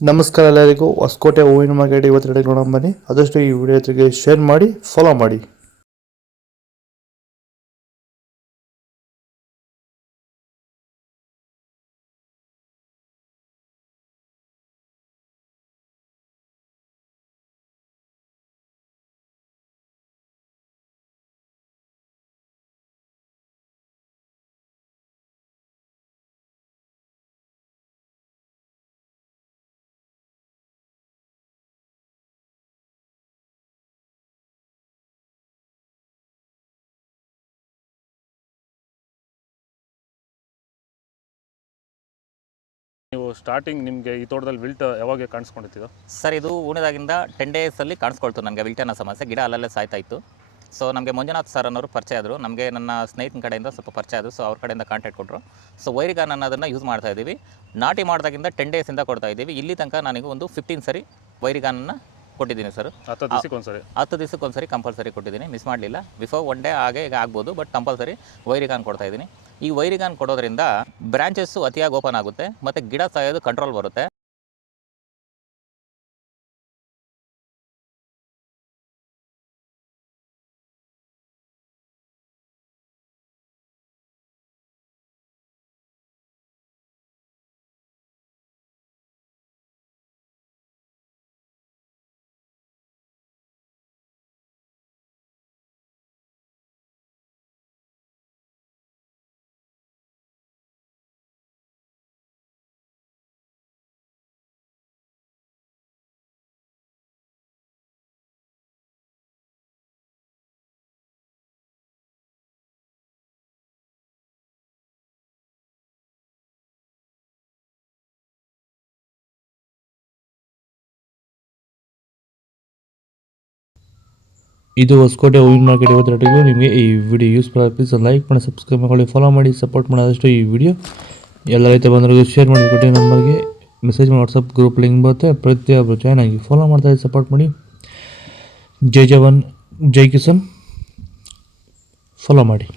ನಮಸ್ಕಾರ ಎಲ್ಲರಿಗೂ. ಹೊಸಕೋಟೆ ಹೂವಿನ ಮಾರ್ಕೆಟ್ ಇವತ್ತು ನೋಡೋಣ ಬನ್ನಿ. ಆದಷ್ಟು ಈ ವಿಡಿಯೋ ಜೊತೆಗೆ ಶೇರ್ ಮಾಡಿ, ಫಾಲೋ ಮಾಡಿ. ನೀವು ಸ್ಟಾರ್ಟಿಂಗ್ ನಿಮಗೆ ಈ ತೋಟದಲ್ಲಿ ವಿಲ್ಟ್ ಯಾವಾಗ ಕಾಣಿಸ್ಕೊಂಡಿತ್ತು? ಸರ್, ಇದು ಹೂಣಿದಾಗಿಂದ 10 ಡೇಸಲ್ಲಿ ಕಾಣಿಸ್ಕೊಳ್ತು ನನಗೆ ವಿಲ್ಟ್ ಅನ್ನೋ ಸಮಸ್ಯೆ. ಗಿಡ ಅಲ್ಲಲ್ಲೇ ಸಾಯ್ತಾ ಇತ್ತು. ಸೊ ನಮಗೆ ಮಂಜುನಾಥ್ ಸರ್ ಅನ್ನೋರು ಪರಿಚಯ ಆದರು. ನಮಗೆ ನನ್ನ ಸ್ನೇಹಿತನ ಕಡೆಯಿಂದ ಸ್ವಲ್ಪ ಪರಿಚಯ ಆದರು. ಸೊ ಅವ್ರ ಕಡೆಯಿಂದ ಕಾಂಟ್ಯಾಕ್ಟ್ ಕೊಟ್ಟರು. ಸೊ ವೈರಿಗಾನ್ ಅನ್ನೋದನ್ನು ಯೂಸ್ ಮಾಡ್ತಾ ಇದ್ದೀವಿ. ನಾಟಿ ಮಾಡಿದಾಗಿಂದ 10 ಡೇಸಿಂದ ಕೊಡ್ತಾ ಇದ್ದೀವಿ. ಇಲ್ಲಿ ತನಕ ನನಗೆ ಒಂದು 15 ಸರಿ ವೈರಿಗಾನನ್ನು ಕೊಟ್ಟಿದ್ದೀನಿ ಸರ್. 10 ದಿವಸಕ್ಕೊಂದ್ಸರಿ ಕಂಪಲ್ಸರಿ ಕೊಟ್ಟಿದ್ದೀನಿ, ಮಿಸ್ ಮಾಡಲಿಲ್ಲ. ಬಿಫೋರ್ 1 ಡೇ ಹಾಗೆ ಈಗ ಆಗ್ಬೋದು, ಬಟ್ ಕಂಪಲ್ಸರಿ ವೈರಿಗಾನ್ ಕೊಡ್ತಾ ಇದ್ದೀನಿ. ಈ ವೈರಿಗಾನ್ ಕೊಡೋದ್ರಿಂದ ಬ್ರಾಂಚಸ್ಸು ಅತಿಯಾಗಿ ಓಪನ್ ಆಗುತ್ತೆ ಮತ್ತು ಗಿಡ ಸಾಯೋದು ಕಂಟ್ರೋಲ್ ಬರುತ್ತೆ. ಇದು ಹೊಸಕೋಟೆ ಹೂವಿನ ಮಾರ್ಕೆಟ್ ಇವತ್ತು ನಿಮಗೆ ಈ ವಿಡಿಯೋ ಯೂಸ್ಫುಲ್ ಆಗಿ ಪ್ಲೀಸ್ ಲೈಕ್ ಮಾಡಿ, ಸಬ್ಸ್ಕ್ರೈಬ್ ಮಾಡಿ, ಫಾಲೋ ಮಾಡಿ, ಸಪೋರ್ಟ್ ಮಾಡಿ. ಆದಷ್ಟು ಈ ವಿಡಿಯೋ ಎಲ್ಲ ರೈತ ಬಂದವರಿಗೆ ಶೇರ್ ಮಾಡಿಕೊಟ್ಟು ನಂಬರ್ಗೆ ಮೆಸೇಜ್ ಮಾಡಿ. ವಾಟ್ಸಪ್ ಗ್ರೂಪ್ ಲಿಂಕ್ ಬರುತ್ತೆ, ಪ್ರತಿಯೊಬ್ಬರು ಜಾಯ್ನ್ ಆಗಿ ಫಾಲೋ ಮಾಡ್ತಾ ಸಪೋರ್ಟ್ ಮಾಡಿ. ಜೈ ಜವಾನ್ ಜೈ ಕಿಸಾನ್, ಫಾಲೋ ಮಾಡಿ.